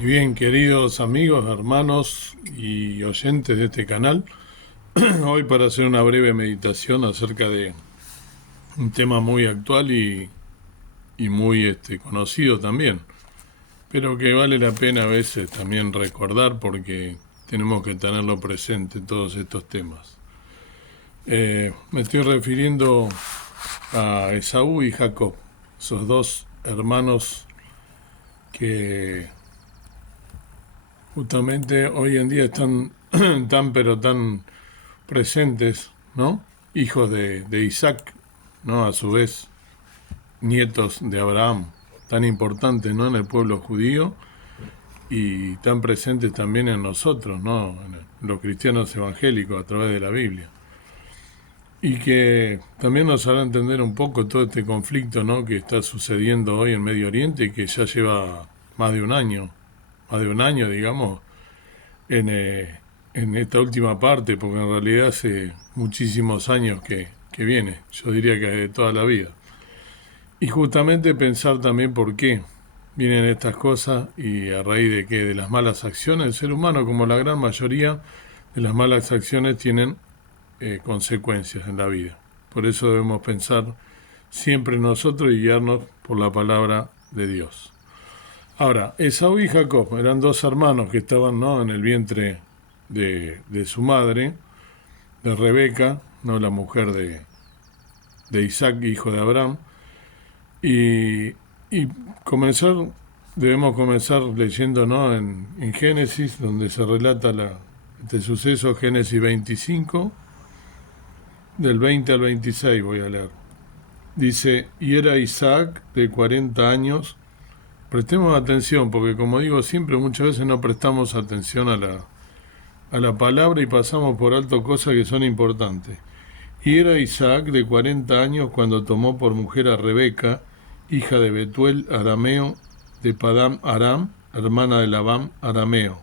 Y bien, queridos amigos, hermanos y oyentes de este canal, hoy para hacer una breve meditación acerca de un tema muy actual y muy conocido también, pero que vale la pena a veces también recordar porque tenemos que tenerlo presente todos estos temas. Me estoy refiriendo a Esaú y Jacob, esos dos hermanos que justamente hoy en día están tan pero tan presentes, ¿no? Hijos de Isaac, ¿no? A su vez, nietos de Abraham, tan importantes, ¿no? En el pueblo judío y tan presentes también en nosotros, ¿no? En los cristianos evangélicos a través de la Biblia. Y que también nos hará entender un poco todo este conflicto, ¿no? Que está sucediendo hoy en Medio Oriente y que ya lleva más de un año, digamos, en esta última parte, porque en realidad hace muchísimos años que viene, yo diría que de toda la vida. Y justamente pensar también por qué vienen estas cosas y a raíz de qué, de las malas acciones. El ser humano, como la gran mayoría de las malas acciones, tienen consecuencias en la vida. Por eso debemos pensar siempre en nosotros y guiarnos por la palabra de Dios. Ahora, Esaú y Jacob eran dos hermanos que estaban, ¿no?, en el vientre de su madre, de Rebeca, ¿no?, la mujer de Isaac, hijo de Abraham, y, y debemos comenzar leyendo, ¿no?, en Génesis, donde se relata este suceso, Génesis 25, del 20 al 26 voy a leer. Dice, y era Isaac de 40 años. Prestemos atención, porque como digo siempre, muchas veces no prestamos atención a la palabra y pasamos por alto cosas que son importantes. Y era Isaac de 40 años cuando tomó por mujer a Rebeca, hija de Betuel arameo, de Padam Aram, hermana de Labán arameo.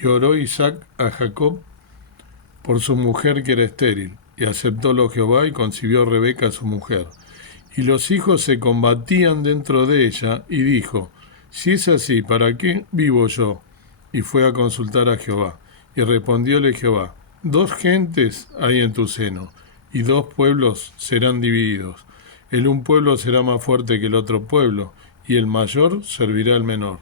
Y oró Isaac a Jacob por su mujer que era estéril, y aceptólo Jehová y concibió Rebeca su mujer. Y los hijos se combatían dentro de ella, y dijo, si es así, ¿para qué vivo yo? Y fue a consultar a Jehová. Y respondióle Jehová, 2 gentes hay en tu seno, y 2 pueblos serán divididos. El un pueblo será más fuerte que el otro pueblo, y el mayor servirá al menor.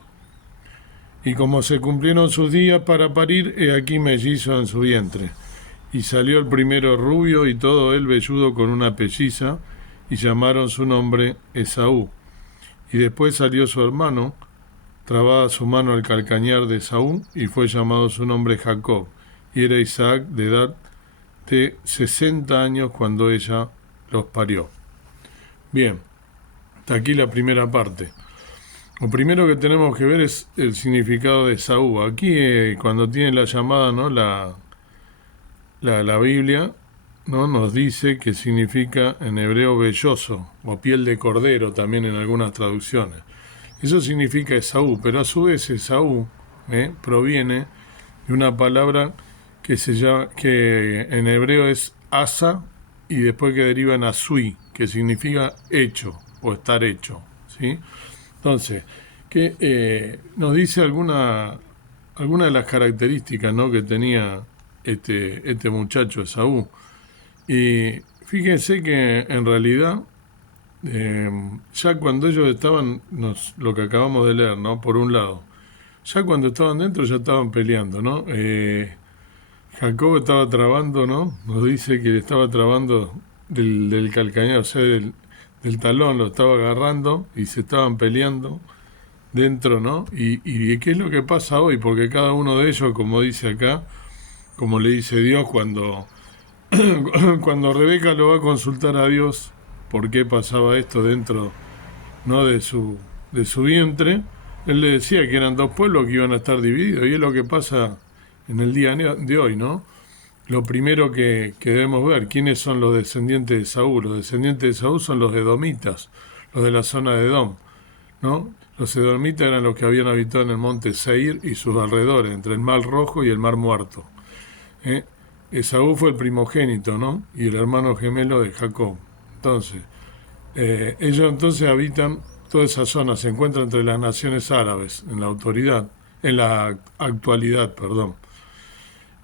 Y como se cumplieron sus días para parir, he aquí mellizo en su vientre. Y salió el primero rubio, y todo él velludo con una pelliza, y llamaron su nombre Esaú. Y después salió su hermano, trabada su mano al calcañar de Esaú, y fue llamado su nombre Jacob. Y era Isaac de edad de 60 años cuando ella los parió. Bien, hasta aquí la primera parte. Lo primero que tenemos que ver es el significado de Esaú. Aquí, cuando tiene la llamada, ¿no?, la Biblia, ¿no?, nos dice que significa en hebreo velloso o piel de cordero también en algunas traducciones. Eso significa Esaú, pero a su vez Esaú proviene de una palabra que se llama, que en hebreo es asa y después que deriva en asui, que significa hecho o estar hecho, ¿sí? Entonces, que nos dice alguna de las características, ¿no?, que tenía este muchacho Esaú. Y fíjense que en realidad ya cuando ellos estaban, lo que acabamos de leer, ¿no?, por un lado, ya cuando estaban dentro ya estaban peleando, ¿no? Jacob estaba trabando, ¿no? Nos dice que estaba trabando del calcañar, o sea, del talón, lo estaba agarrando y se estaban peleando dentro, ¿no? Y ¿qué es lo que pasa hoy? Porque cada uno de ellos, como dice acá, como le dice Dios cuando Rebeca lo va a consultar a Dios por qué pasaba esto dentro, ¿no?, de su vientre, él le decía que eran 2 pueblos que iban a estar divididos, y es lo que pasa en el día de hoy, ¿no? Lo primero que debemos ver, ¿quiénes son los descendientes de Saúl? Los descendientes de Saúl son los edomitas, los de la zona de Edom, ¿no? Los edomitas eran los que habían habitado en el monte Seir y sus alrededores, entre el Mar Rojo y el Mar Muerto. Esaú fue el primogénito, ¿no?, y el hermano gemelo de Jacob. Entonces, ellos entonces habitan toda esa zona, se encuentran entre las naciones árabes en la autoridad, en la actualidad, perdón.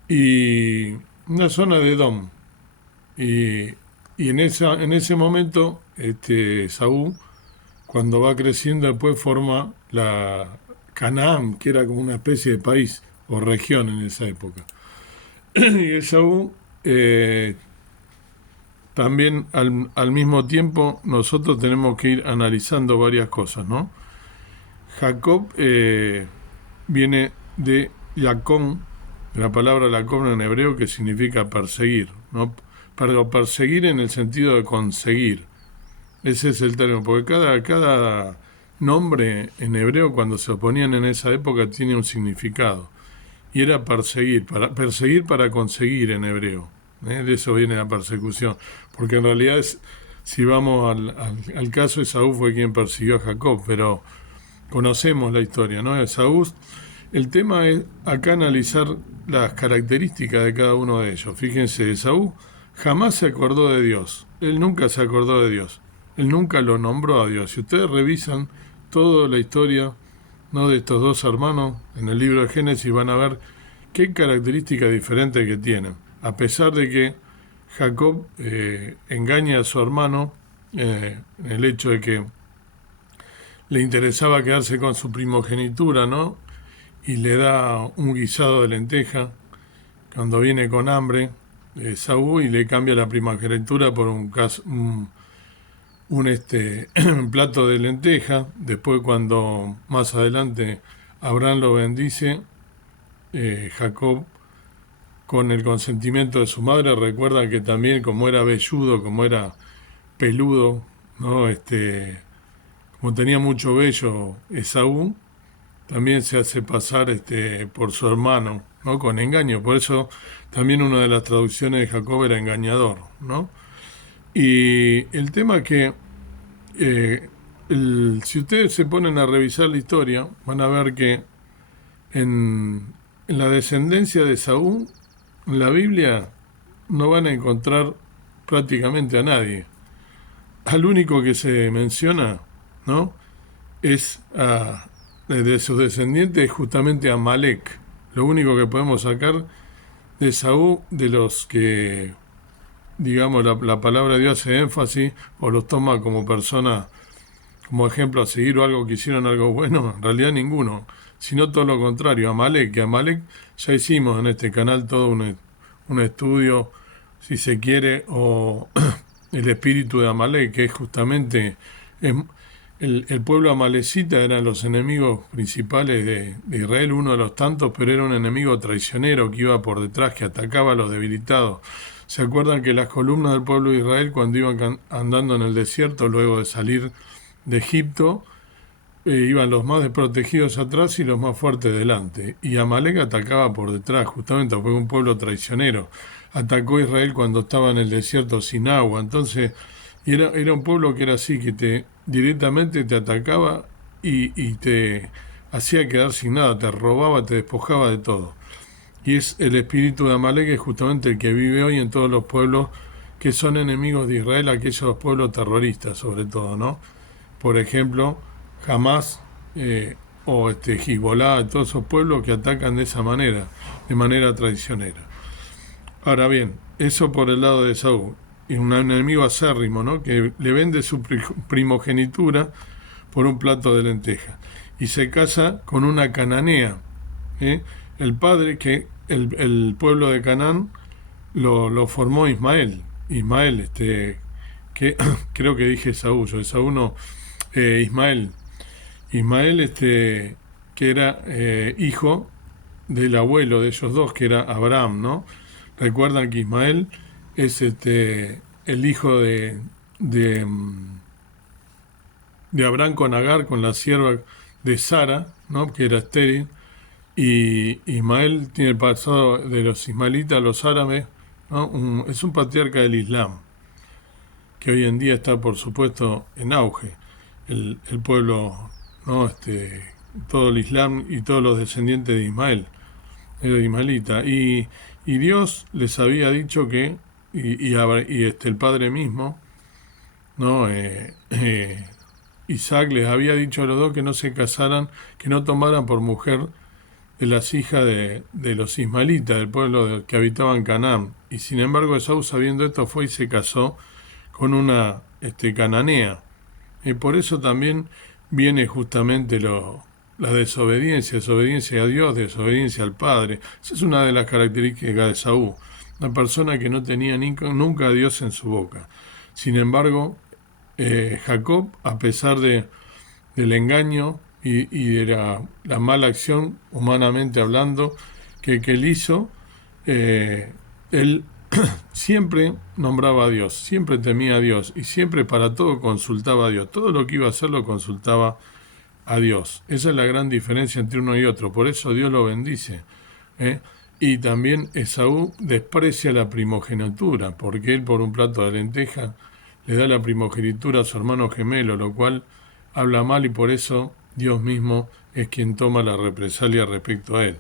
Y una zona de Edom. Y, y en ese momento, Saúl, cuando va creciendo, después forma la Canaán, que era como una especie de país o región en esa época. Y Esaú, también al mismo tiempo, nosotros tenemos que ir analizando varias cosas, ¿no? Jacob viene de Yacón, de la palabra Yacón en hebreo, que significa perseguir, ¿no? Pero perseguir en el sentido de conseguir. Ese es el término, porque cada nombre en hebreo, cuando se oponían en esa época, tiene un significado. Y era perseguir para conseguir en hebreo. De eso viene la persecución. Porque en realidad, si vamos al caso, Esaú fue quien persiguió a Jacob, pero conocemos la historia, ¿no? Esaú, el tema es acá analizar las características de cada uno de ellos. Fíjense, Esaú jamás se acordó de Dios. Él nunca se acordó de Dios. Él nunca lo nombró a Dios. Si ustedes revisan toda la historia, ¿no?, de estos dos hermanos en el libro de Génesis, van a ver qué características diferentes que tienen. A pesar de que Jacob engaña a su hermano en el hecho de que le interesaba quedarse con su primogenitura, ¿no? Y le da un guisado de lenteja cuando viene con hambre, Saúl, y le cambia la primogenitura por un plato de lenteja. Después, cuando más adelante Abraham lo bendice, Jacob, con el consentimiento de su madre, recuerda que también, como era velludo, como era peludo, ¿no? Como tenía mucho vello Esaú, también se hace pasar por su hermano, ¿no?, con engaño. Por eso también una de las traducciones de Jacob era engañador, ¿no? Y el tema es que si ustedes se ponen a revisar la historia, van a ver que en la descendencia de Saúl, en la Biblia, no van a encontrar prácticamente a nadie. Al único que se menciona, ¿no?, es de sus descendientes, justamente a Amalek. Lo único que podemos sacar de Saúl, de los que, digamos, la palabra de Dios hace énfasis o los toma como persona, como ejemplo a seguir, o algo que hicieron algo bueno, en realidad ninguno, sino todo lo contrario. Amalek, que Amalek ya hicimos en este canal todo un estudio, si se quiere, o el espíritu de Amalek, que es justamente el pueblo amalecita, eran los enemigos principales de Israel, uno de los tantos, pero era un enemigo traicionero que iba por detrás, que atacaba a los debilitados. ¿Se acuerdan que las columnas del pueblo de Israel, cuando iban andando en el desierto luego de salir de Egipto, iban los más desprotegidos atrás y los más fuertes delante? Y Amalek atacaba por detrás, justamente porque un pueblo traicionero. Atacó a Israel cuando estaba en el desierto sin agua. Entonces, era un pueblo que era así, que directamente te atacaba y te hacía quedar sin nada, te robaba, te despojaba de todo. Y es el espíritu de Amalek, que es justamente el que vive hoy en todos los pueblos que son enemigos de Israel, aquellos pueblos terroristas sobre todo, ¿no? Por ejemplo, Hamas o Hezbollah, todos esos pueblos que atacan de esa manera, de manera traicionera. Ahora bien, eso por el lado de Saúl, y un enemigo acérrimo, ¿no?, que le vende su primogenitura por un plato de lenteja, y se casa con una cananea. El padre, que el pueblo de Canaán lo formó Ismael, que creo que dije Esaú, no, Ismael, que era hijo del abuelo de ellos dos, que era Abraham, ¿no? Recuerdan que Ismael es el hijo de Abraham con Agar, con la sierva de Sara, ¿no?, que era estéril. Y Ismael tiene el pasado de los ismaelitas, los árabes, ¿no? Es un patriarca del Islam, que hoy en día está, por supuesto, en auge. El pueblo, ¿no?, todo el Islam y todos los descendientes de Ismael, de ismaelita. Y Dios les había dicho que, el padre mismo, ¿no?, Isaac les había dicho a los dos que no se casaran, que no tomaran por mujer de las hijas de los ismaelitas, del pueblo que habitaba en Canaán. Y sin embargo Esaú, sabiendo esto, fue y se casó con una cananea. Y por eso también viene justamente la desobediencia a Dios, desobediencia al Padre. Esa es una de las características de Esaú, una persona que no tenía nunca a Dios en su boca. Sin embargo, Jacob, a pesar del engaño y de la mala acción, humanamente hablando, que él hizo, él siempre nombraba a Dios, siempre temía a Dios y siempre para todo consultaba a Dios. Todo lo que iba a hacer lo consultaba a Dios. Esa es la gran diferencia entre uno y otro. Por eso Dios lo bendice. Y también Esaú desprecia la primogenitura, porque él por un plato de lenteja le da la primogenitura a su hermano gemelo, lo cual habla mal y por eso Dios mismo es quien toma la represalia respecto a él.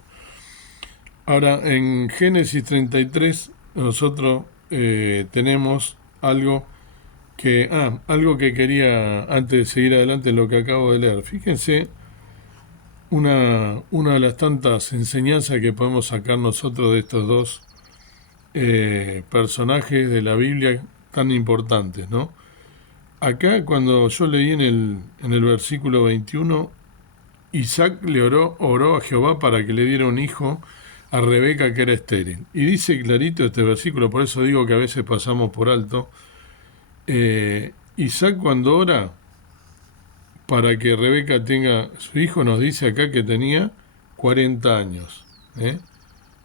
Ahora, en Génesis 33 nosotros tenemos algo que quería, antes de seguir adelante en lo que acabo de leer. Fíjense una de las tantas enseñanzas que podemos sacar nosotros de estos dos personajes de la Biblia tan importantes, ¿no? Acá, cuando yo leí en el versículo 21, Isaac le oró a Jehová para que le diera un hijo a Rebeca, que era estéril. Y dice clarito este versículo, por eso digo que a veces pasamos por alto. Isaac, cuando ora para que Rebeca tenga su hijo, nos dice acá que tenía 40 años.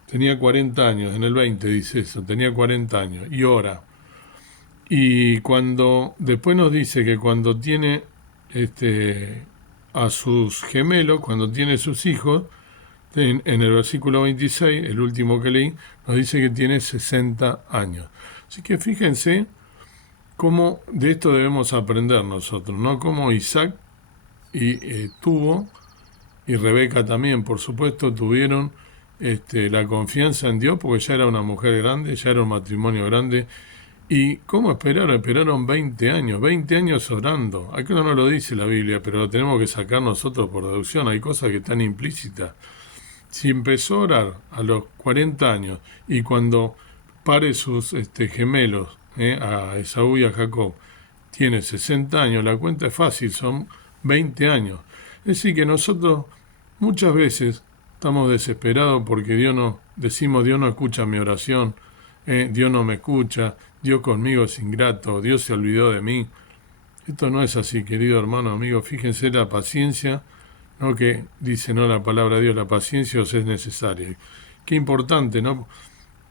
Tenía 40 años, en el 20 dice eso, tenía 40 años, y ora. Y después nos dice que cuando tiene a sus gemelos, cuando tiene sus hijos, en el versículo 26, el último que leí, nos dice que tiene 60 años. Así que fíjense cómo de esto debemos aprender nosotros, ¿no? Cómo Isaac tuvo, y Rebeca también, por supuesto, tuvieron la confianza en Dios, porque ya era una mujer grande, ya era un matrimonio grande. ¿Y cómo esperaron? Esperaron 20 años orando. Aquí no nos lo dice la Biblia, pero lo tenemos que sacar nosotros por deducción. Hay cosas que están implícitas. Si empezó a orar a los 40 años y cuando pare sus gemelos, a Esaú y a Jacob, tiene 60 años, la cuenta es fácil, son 20 años. Es decir, que nosotros muchas veces estamos desesperados porque Dios no escucha mi oración, Dios no me escucha, Dios conmigo es ingrato, Dios se olvidó de mí. Esto no es así, querido hermano, amigo. Fíjense la paciencia, ¿no? Que dice, ¿no?, la palabra de Dios, la paciencia os es necesaria. Qué importante, ¿no?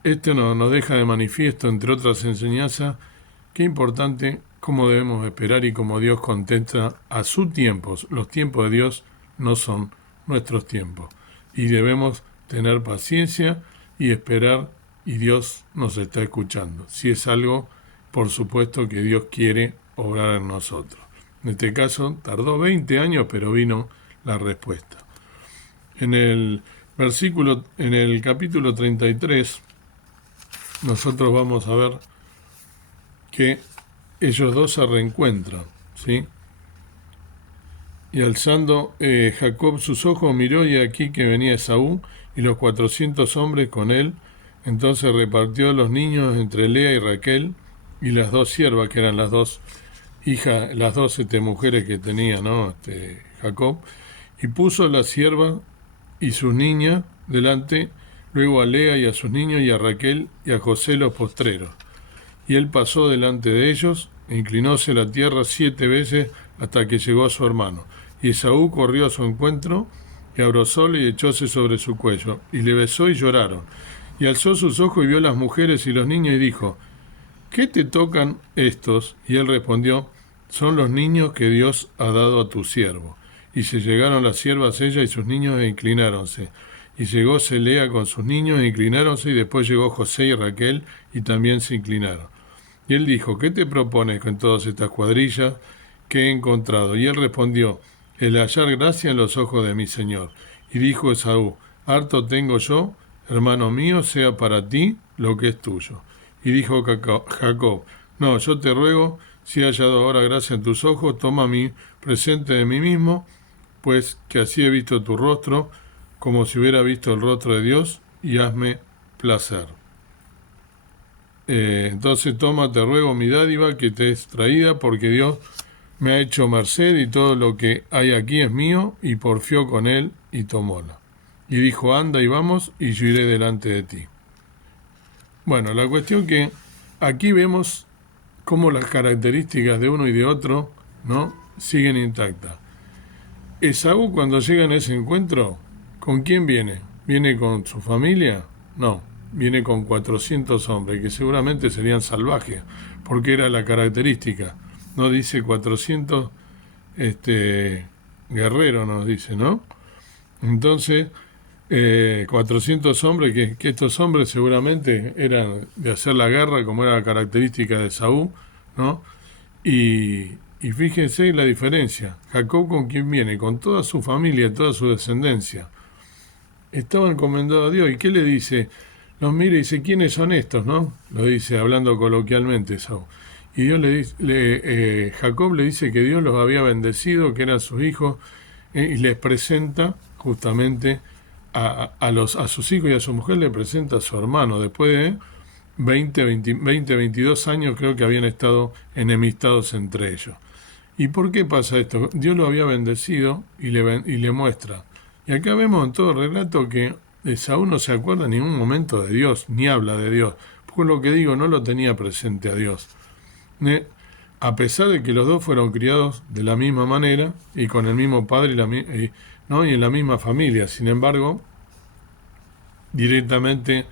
Esto nos deja de manifiesto, entre otras enseñanzas, qué importante cómo debemos esperar y cómo Dios contesta a sus tiempos. Los tiempos de Dios no son nuestros tiempos. Y debemos tener paciencia y esperar, y Dios nos está escuchando. Si es algo, por supuesto, que Dios quiere obrar en nosotros. En este caso, tardó 20 años, pero vino la respuesta. En el capítulo 33, nosotros vamos a ver que ellos dos se reencuentran, ¿sí? Y alzando Jacob sus ojos, miró, y aquí que venía Esaú y los 400 hombres con él. Entonces repartió los niños entre Lea y Raquel y las dos siervas, que eran las dos hijas, las dos mujeres que tenía, ¿no?, Jacob, y puso la sierva y sus niñas delante, luego a Lea y a sus niños, y a Raquel y a José los postreros. Y él pasó delante de ellos, e inclinóse la tierra 7 veces hasta que llegó a su hermano. Y Esaú corrió a su encuentro, y abrazóle y echóse sobre su cuello, y le besó y lloraron. Y alzó sus ojos y vio las mujeres y los niños, y dijo, ¿qué te tocan estos? Y él respondió, son los niños que Dios ha dado a tu siervo. Y se llegaron las siervas, ella y sus niños, e inclináronse. Y llegóse Lea con sus niños, e inclináronse, y después llegó José y Raquel, y también se inclinaron. Y él dijo, ¿qué te propones con todas estas cuadrillas que he encontrado? Y él respondió, el hallar gracia en los ojos de mi señor. Y dijo Esaú, harto tengo yo, hermano mío, sea para ti lo que es tuyo. Y dijo Jacob, no, yo te ruego, si he hallado ahora gracia en tus ojos, toma mi presente de mí mismo, pues que así he visto tu rostro, como si hubiera visto el rostro de Dios, y hazme placer. Entonces toma, te ruego, mi dádiva que te es traída, porque Dios me ha hecho merced, y todo lo que hay aquí es mío, y porfió con él, y tomóla. Y dijo, anda y vamos, y yo iré delante de ti. Bueno, la cuestión que aquí vemos cómo las características de uno y de otro, ¿no?, siguen intactas. Esaú, cuando llega en ese encuentro, ¿con quién viene? ¿Viene con su familia? No, viene con 400 hombres, que seguramente serían salvajes, porque era la característica. No dice 400 guerreros, nos dice, ¿no? Entonces, 400 hombres, que estos hombres seguramente eran de hacer la guerra, como era la característica de Saúl, ¿no? Y fíjense la diferencia. Jacob, ¿con quién viene? Con toda su familia, toda su descendencia. Estaba encomendado a Dios. ¿Y qué le dice? Los mira y dice, ¿quiénes son estos, no? Lo dice hablando coloquialmente Saúl. Y Dios Jacob le dice que Dios los había bendecido, que eran sus hijos, y les presenta justamente a sus hijos y a su mujer, le presenta a su hermano, después de 22 años creo que habían estado enemistados entre ellos. ¿Y por qué pasa esto? Dios lo había bendecido y le muestra. Y acá vemos en todo el relato que Esaú no se acuerda en ningún momento de Dios, ni habla de Dios. Por lo que digo, no lo tenía presente a Dios. A pesar de que los dos fueron criados de la misma manera y con el mismo padre y en la misma familia. Sin embargo, directamente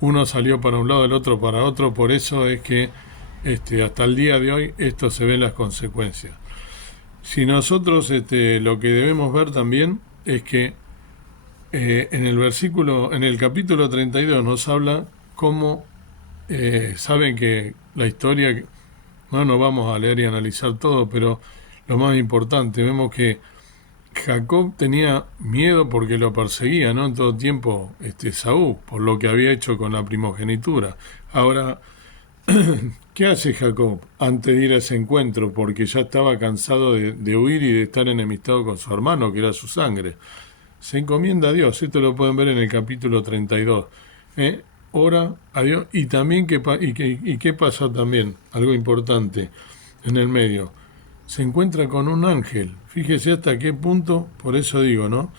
uno salió para un lado, el otro para otro. Por eso es que hasta el día de hoy esto se ven las consecuencias. Si nosotros lo que debemos ver también es que en el capítulo 32 nos habla cómo, saben que la historia, no nos vamos a leer y analizar todo, pero lo más importante, vemos que Jacob tenía miedo porque lo perseguía, ¿no?, en todo tiempo Saúl, por lo que había hecho con la primogenitura. Ahora, ¿qué hace Jacob antes de ir a ese encuentro? Porque ya estaba cansado de huir y de estar enemistado con su hermano, que era su sangre. Se encomienda a Dios, esto lo pueden ver en el capítulo 32. Ora a Dios, y también ¿qué pasa también? Algo importante en el medio. Se encuentra con un ángel. Fíjese hasta qué punto, por eso digo, ¿no?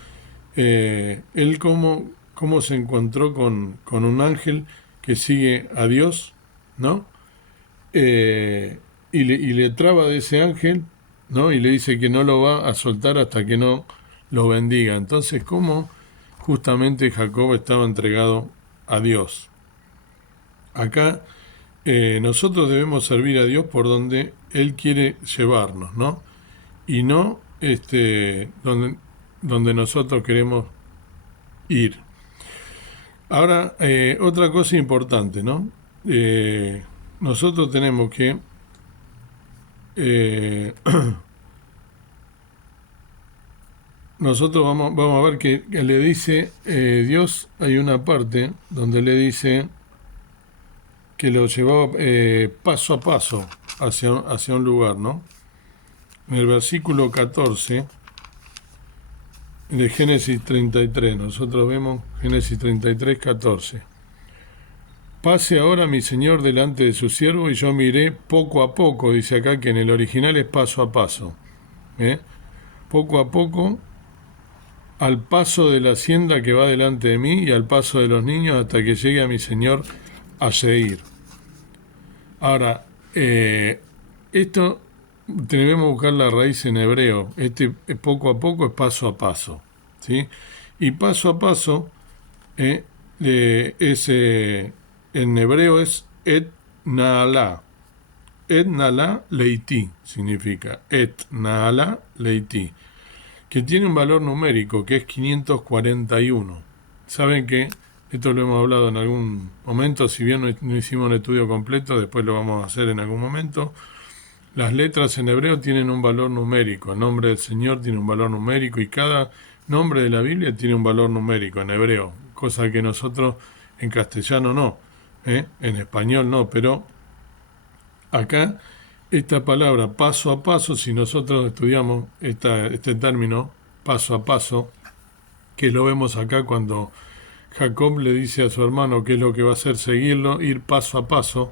Él cómo se encontró con un ángel que sigue a Dios, ¿no? Y le traba de ese ángel, ¿no? Y le dice que no lo va a soltar hasta que no lo bendiga. Entonces, ¿cómo justamente Jacob estaba entregado a Dios? Acá nosotros debemos servir a Dios por donde Él quiere llevarnos, ¿no? Y no donde nosotros queremos ir. Ahora, otra cosa importante, ¿no? Nosotros tenemos que nosotros vamos a ver que le dice Dios, hay una parte donde le dice que lo llevaba paso a paso hacia un lugar, ¿no? En el versículo 14 de Génesis 33, nosotros vemos Génesis 33, 14. Pase ahora mi Señor delante de su siervo y yo miré poco a poco, dice acá que en el original es paso a paso. Poco a poco, al paso de la hacienda que va delante de mí y al paso de los niños hasta que llegue a mi Señor a Seir. Ahora, esto debemos buscar la raíz en hebreo. Poco a poco es paso a paso, ¿sí? Y paso a paso en hebreo es et naalá. Et naalá leití significa et naalá leití, que tiene un valor numérico que es 541. Saben que esto lo hemos hablado en algún momento, si bien no hicimos un estudio completo, después lo vamos a hacer en algún momento. Las letras en hebreo tienen un valor numérico, el nombre del Señor tiene un valor numérico y cada nombre de la Biblia tiene un valor numérico en hebreo, cosa que nosotros en castellano no, en español no, pero acá esta palabra paso a paso, si nosotros estudiamos este término paso a paso, que lo vemos acá cuando Jacob le dice a su hermano qué es lo que va a hacer, seguirlo, ir paso a paso.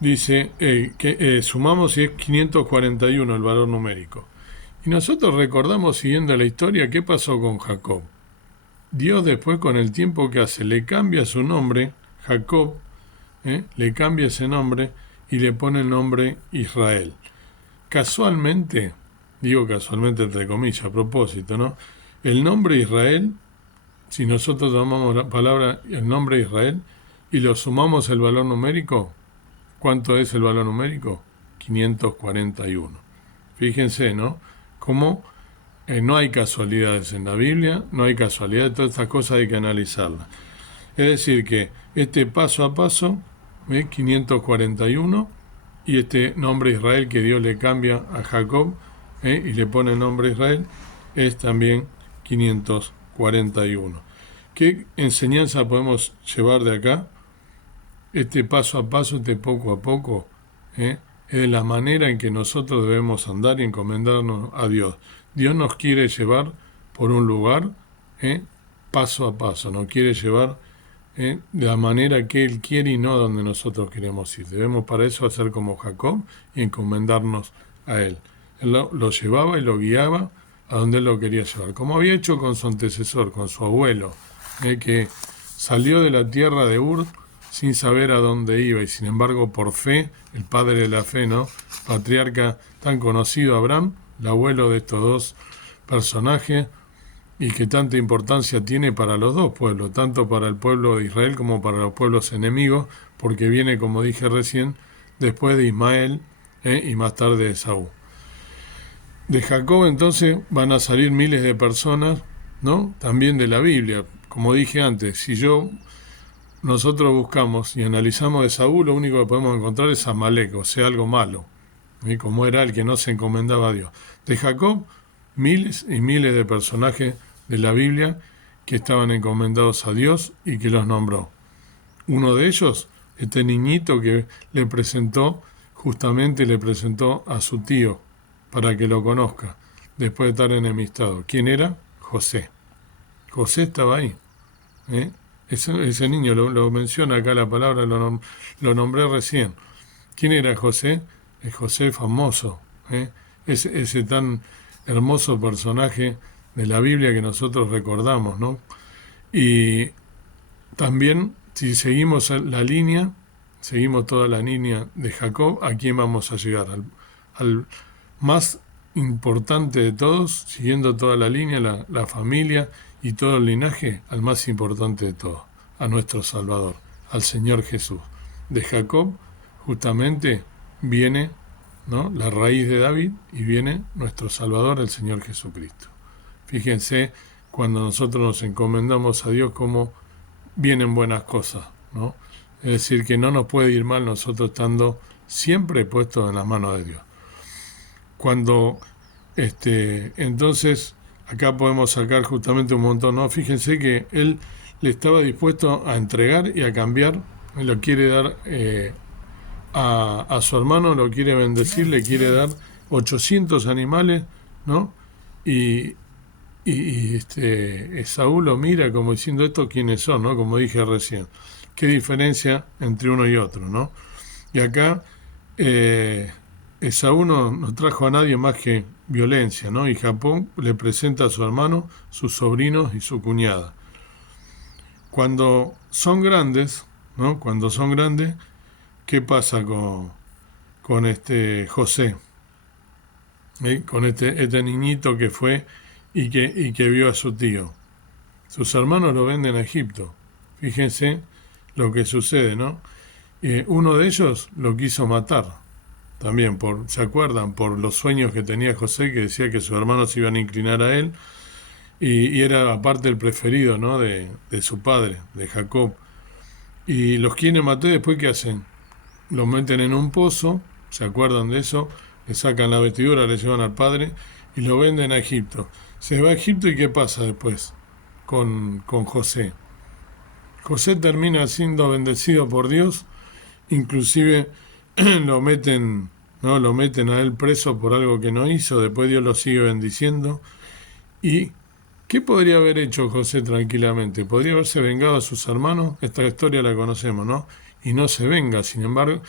Dice que sumamos y es 541 el valor numérico. Y nosotros recordamos, siguiendo la historia, qué pasó con Jacob. Dios después, con el tiempo que hace, le cambia su nombre, Jacob, le cambia ese nombre y le pone el nombre Israel. Casualmente, digo casualmente entre comillas, a propósito, ¿no? El nombre Israel, si nosotros tomamos la palabra, el nombre Israel, y lo sumamos el valor numérico, ¿cuánto es el valor numérico? 541. Fíjense, ¿no? Cómo no hay casualidades en la Biblia, no hay casualidades, todas estas cosas hay que analizarlas. Es decir, que este paso a paso, 541, y este nombre Israel que Dios le cambia a Jacob, y le pone el nombre Israel, es también 541. ¿Qué enseñanza podemos llevar de acá? Este paso a paso, este poco a poco, es la manera en que nosotros debemos andar y encomendarnos a Dios. Dios nos quiere llevar por un lugar, paso a paso, nos quiere llevar de la manera que Él quiere y no donde nosotros queremos ir. Debemos para eso hacer como Jacob y encomendarnos a Él. Él lo llevaba y lo guiaba a donde Él lo quería llevar, como había hecho con su antecesor, con su abuelo, que salió de la tierra de Ur sin saber a dónde iba, y sin embargo por fe, el padre de la fe, ¿no? Patriarca tan conocido, Abraham, el abuelo de estos dos personajes, y que tanta importancia tiene para los dos pueblos, tanto para el pueblo de Israel como para los pueblos enemigos, porque viene, como dije recién, después de Ismael y más tarde de Esaú. De Jacob entonces van a salir miles de personas, ¿no? También de la Biblia. Como dije antes, si nosotros buscamos y analizamos de Esaú, lo único que podemos encontrar es Amalek, o sea, algo malo, como era el que no se encomendaba a Dios. De Jacob, miles y miles de personajes de la Biblia que estaban encomendados a Dios y que los nombró. Uno de ellos, este niñito que le presentó a su tío para que lo conozca, después de estar enemistado. ¿Quién era? José. José estaba ahí. Ese niño lo menciona acá la palabra, lo nombré recién. ¿Quién era José? El José famoso, ese tan hermoso personaje de la Biblia que nosotros recordamos, ¿no? Y también, si seguimos seguimos toda la línea de Jacob, ¿a quién vamos a llegar? Al más importante de todos, siguiendo toda la línea, la familia y todo el linaje, al más importante de todos, a nuestro Salvador, al Señor Jesús. De Jacob, justamente, viene, ¿no?, la raíz de David, y viene nuestro Salvador, el Señor Jesucristo. Fíjense, cuando nosotros nos encomendamos a Dios, cómo vienen buenas cosas, ¿no? Es decir, que no nos puede ir mal nosotros estando siempre puestos en las manos de Dios. Cuando, entonces, acá podemos sacar justamente un montón, ¿no? Fíjense que Él le estaba dispuesto a entregar y a cambiar, Él lo quiere dar a su hermano, lo quiere bendecir, le quiere dar 800 animales, ¿no? Y Esaú lo mira como diciendo, ¿estos quiénes son?, ¿no? Como dije recién. ¿Qué diferencia entre uno y otro?, ¿no? Y acá Esaú no trajo a nadie más que violencia, ¿no? Y Jacob le presenta a su hermano, sus sobrinos y su cuñada. Cuando son grandes, ¿no? ¿Qué pasa con José? Con este niñito que fue y que vio a su tío. Sus hermanos lo venden a Egipto. Fíjense lo que sucede, ¿no? Uno de ellos lo quiso matar. También, ¿se acuerdan? Por los sueños que tenía José, que decía que sus hermanos se iban a inclinar a él, y era aparte el preferido, ¿no?, de su padre, de Jacob. Y los quieren matar, después ¿qué hacen? Los meten en un pozo, ¿se acuerdan de eso? Le sacan la vestidura, le llevan al padre y lo venden a Egipto. Se va a Egipto, y ¿qué pasa después con José? José termina siendo bendecido por Dios, inclusive lo meten a él preso por algo que no hizo, después Dios lo sigue bendiciendo, ¿Y qué podría haber hecho José tranquilamente? Podría haberse vengado a sus hermanos, esta historia la conocemos, ¿no? Y no se venga, sin embargo,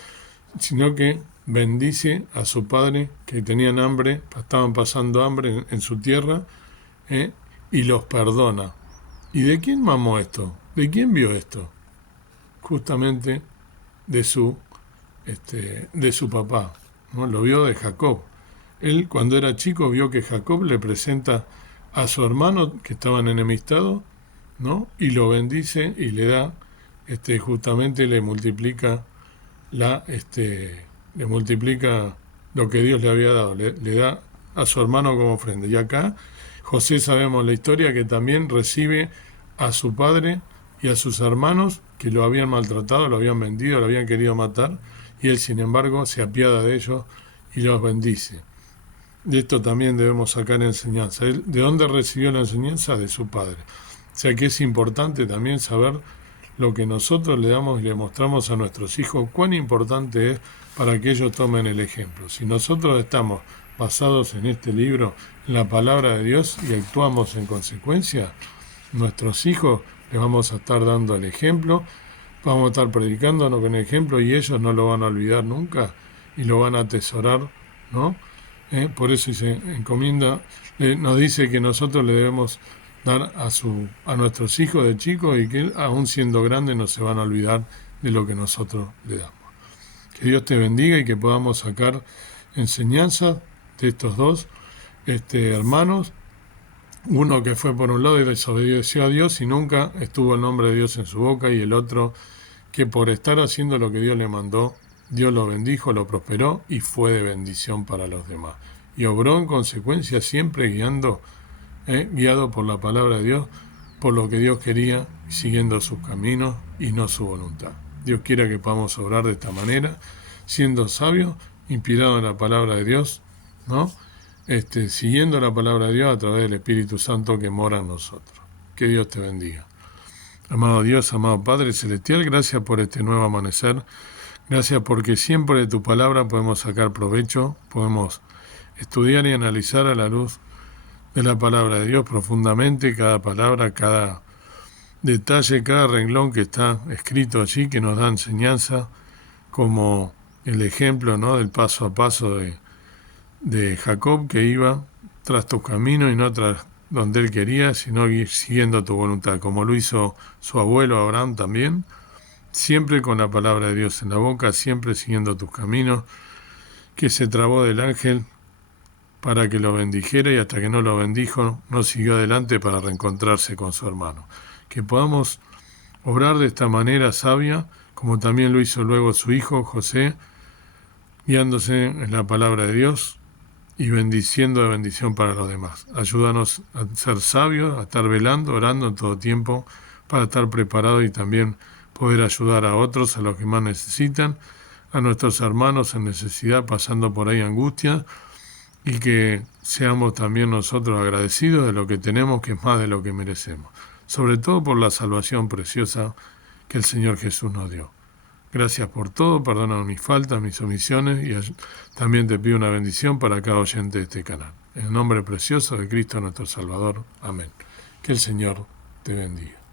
sino que bendice a su padre, que tenían hambre, estaban pasando hambre en su tierra, ¿eh? Y los perdona. ¿Y de quién mamó esto? ¿De quién vio esto? Justamente de su papá, ¿no? Lo vio de Jacob. Él, cuando era chico, vio que Jacob le presenta a su hermano que estaban enemistados, ¿no? Y lo bendice y le da, justamente le multiplica le multiplica lo que Dios le había dado, le da a su hermano como ofrenda. Y acá José, sabemos la historia, que también recibe a su padre y a sus hermanos que lo habían maltratado, lo habían vendido, lo habían querido matar, y él, sin embargo, se apiada de ellos y los bendice. De esto también debemos sacar enseñanza. ¿Él de dónde recibió la enseñanza? De su padre. O sea que es importante también saber lo que nosotros le damos y le mostramos a nuestros hijos, cuán importante es para que ellos tomen el ejemplo. Si nosotros estamos basados en este libro, en la palabra de Dios, y actuamos en consecuencia, nuestros hijos les vamos a estar dando el ejemplo, vamos a estar predicándonos con el ejemplo, y ellos no lo van a olvidar nunca y lo van a atesorar, ¿no? Por eso se encomienda, nos dice que nosotros le debemos dar a nuestros hijos de chicos, y que aún siendo grandes no se van a olvidar de lo que nosotros le damos. Que Dios te bendiga y que podamos sacar enseñanzas de estos dos hermanos, uno que fue por un lado y desobedeció a Dios y nunca estuvo el nombre de Dios en su boca, y el otro que por estar haciendo lo que Dios le mandó, Dios lo bendijo, lo prosperó y fue de bendición para los demás. Y obró en consecuencia, siempre guiado por la palabra de Dios, por lo que Dios quería, siguiendo sus caminos y no su voluntad. Dios quiera que podamos obrar de esta manera, siendo sabios, inspirados en la palabra de Dios, ¿no? Siguiendo la palabra de Dios a través del Espíritu Santo que mora en nosotros. Que Dios te bendiga. Amado Dios, amado Padre Celestial, gracias por este nuevo amanecer. Gracias porque siempre de tu palabra podemos sacar provecho, podemos estudiar y analizar a la luz de la palabra de Dios profundamente, cada palabra, cada detalle, cada renglón que está escrito allí, que nos da enseñanza, como el ejemplo, ¿no?, del paso a paso de Jacob, que iba tras tus caminos y no tras donde él quería, sino ir siguiendo tu voluntad, como lo hizo su abuelo Abraham también, siempre con la palabra de Dios en la boca, siempre siguiendo tus caminos, que se trabó del ángel para que lo bendijera, y hasta que no lo bendijo, no siguió adelante para reencontrarse con su hermano. Que podamos obrar de esta manera sabia, como también lo hizo luego su hijo José, guiándose en la palabra de Dios y bendiciendo de bendición para los demás. Ayúdanos a ser sabios, a estar velando, orando en todo tiempo, para estar preparados y también poder ayudar a otros, a los que más necesitan, a nuestros hermanos en necesidad, pasando por ahí angustia, y que seamos también nosotros agradecidos de lo que tenemos, que es más de lo que merecemos, sobre todo por la salvación preciosa que el Señor Jesús nos dio. Gracias por todo, perdona mis faltas, mis omisiones, y también te pido una bendición para cada oyente de este canal. En el nombre precioso de Cristo nuestro Salvador. Amén. Que el Señor te bendiga.